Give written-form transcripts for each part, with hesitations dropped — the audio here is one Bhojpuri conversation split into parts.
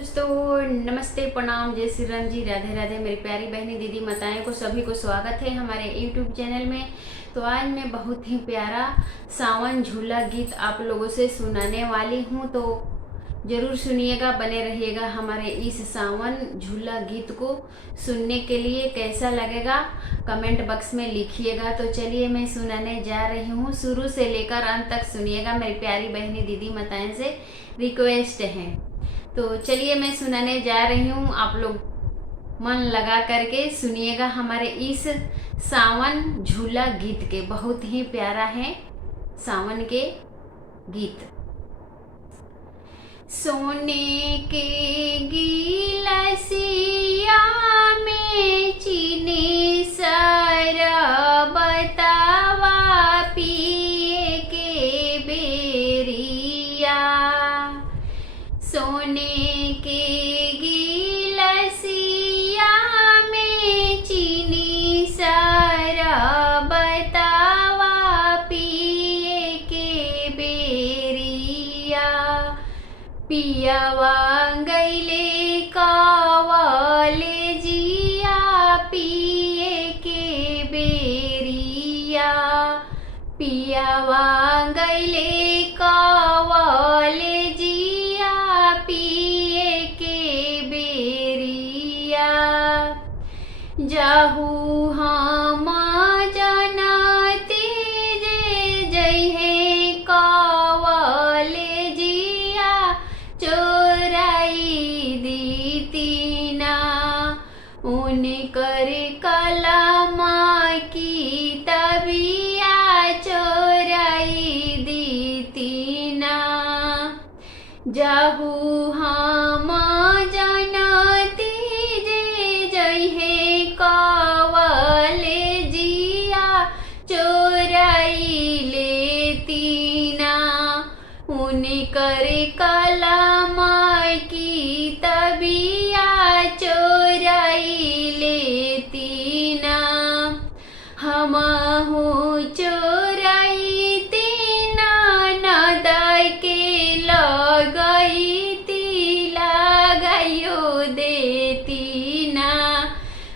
दोस्तों नमस्ते, प्रणाम, जय श्री राम जी, राधे राधे। मेरी प्यारी बहनी दीदी माताएं को सभी को स्वागत है हमारे YouTube चैनल में। तो आज मैं बहुत ही प्यारा सावन झूला गीत आप लोगों से सुनाने वाली हूँ। तो ज़रूर सुनिएगा, बने रहिएगा हमारे इस सावन झूला गीत को सुनने के लिए। कैसा लगेगा कमेंट बॉक्स में लिखिएगा। तो चलिए मैं सुनाने जा रही हूँ, शुरू से लेकर अंत तक सुनिएगा। मेरी प्यारी बहनी दीदी माताएं से रिक्वेस्ट है। तो चलिए मैं सुनाने जा रही हूँ, आप लोग मन लगा करके सुनिएगा हमारे इस सावन झूला गीत के। बहुत ही प्यारा है सावन के गीत। सोने के गिलसिया में चीनी शरबतवा पिए के बेरिया। सोने के गिलसिया में चीनी शरबतवा पिए के बेरिया। पियावा गैले कावले जिया पिए के बेरिया। पियावा गैले कावले जिया पिए के बेरिया। जाहू हम जानते जे जइहे कावले जिया चोराई दीतीना। उनकर कलमा की तबिया चोराई दीतीना। जाहू हम जानती जे जइहे कावले जिया चोराई लेतीना। उनकर कलमा की तबिया चोराई लेतीना। हमहू चोराई तीना नदाय के लगाइयो देतीना।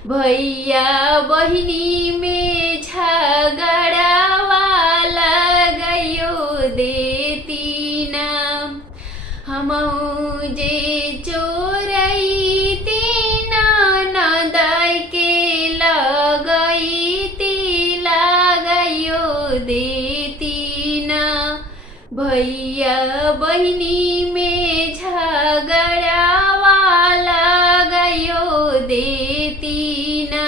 भैया बहिनी में झगड़ावा लगाइयो देतीना। हमहू जे चोराई तीना नदाय के लगाइयो देतीना। भैया बहिनी में झगड़ावा लगाइयो देतीना।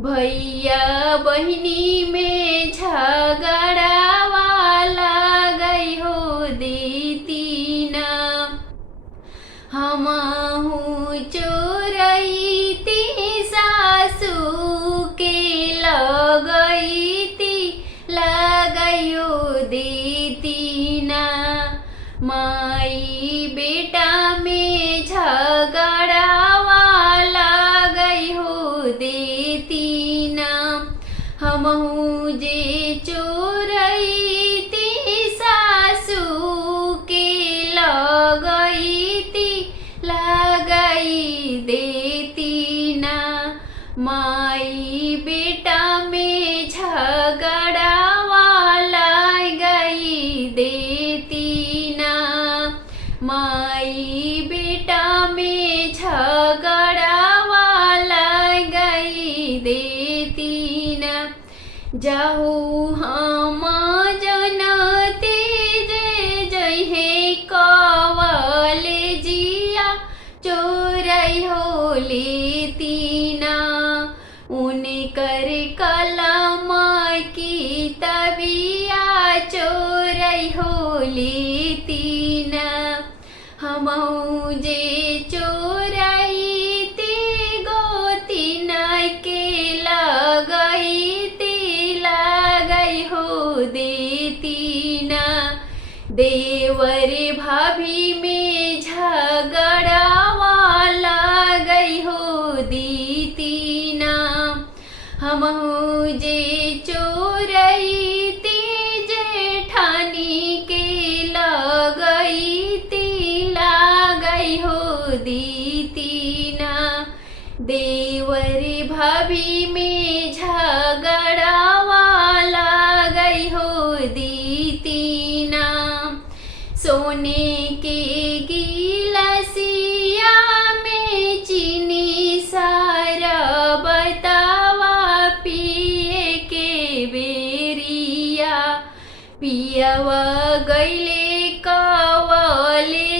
भैया बहिनी में झगड़ावा लगाइयो देतीना। हमहू चोरैती सासू के लगाइयो देतीना। माई बेटा में झगड़ावा लगाइयो देतीना। हमहू जे चोरैती सासू के लगाई देतीना। माई बेटा में झगड़ावा लगाई देतीना। माई बेटा में झगड़ावा लगाई देतीना। जाहू हम जानते जे जइहे कावले जिया चोराई हो लेतीना। उनकर कलमा की तबिया चोराई हो लेतीना। हमहू जे चोराई ती गोतीना के लगाई हो देतीना। देवर भाभी में झगड़ावा लगाई हो देतीना। हमहू जे चोराई ती जेठानी के लगाई ती लगाई हो दीतीना। देवर भाभी में झगड़ावा गई हो दीतीना। सोने के गिलासिया में चीनी सारा बतावा पिए के बेरिया। पियावा गईले कवले